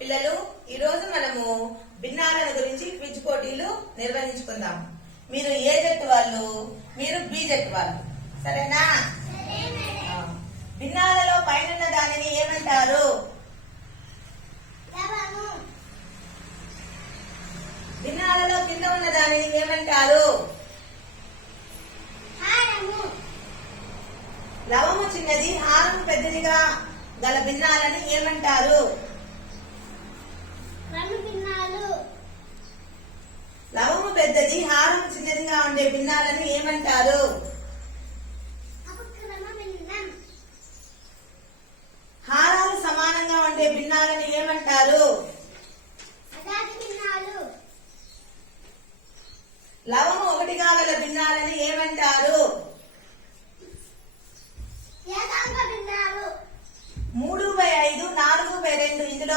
పిల్లలు, ఈ రోజు మనము భిన్నాలను గురించి క్విజ్ పోటీలు నిర్వహించుకుందాం. మీరు ఏ జట్టు వాళ్ళు, మీరు బి జట్టు వాళ్ళు. సరేనా? భిన్నాలలో పైన దానిని ఏమంటారు? భిన్నాలలో కింద ఉన్న దానిని ఏమంటారు? లవము చిన్నది, హారము పెద్దదిగా గల భిన్నాలను ఏమంటారు? లవము పెద్దది, హారము చిన్నదిగా ఉండే భిన్నాలను ఏమంటారు? హారాలు సమానంగా ఉండే భిన్నాలను ఏమంటారు? లవము ఒకటిగా గల భిన్నాలను ఏమంటారు? 3/5, 4/2 ఇందులో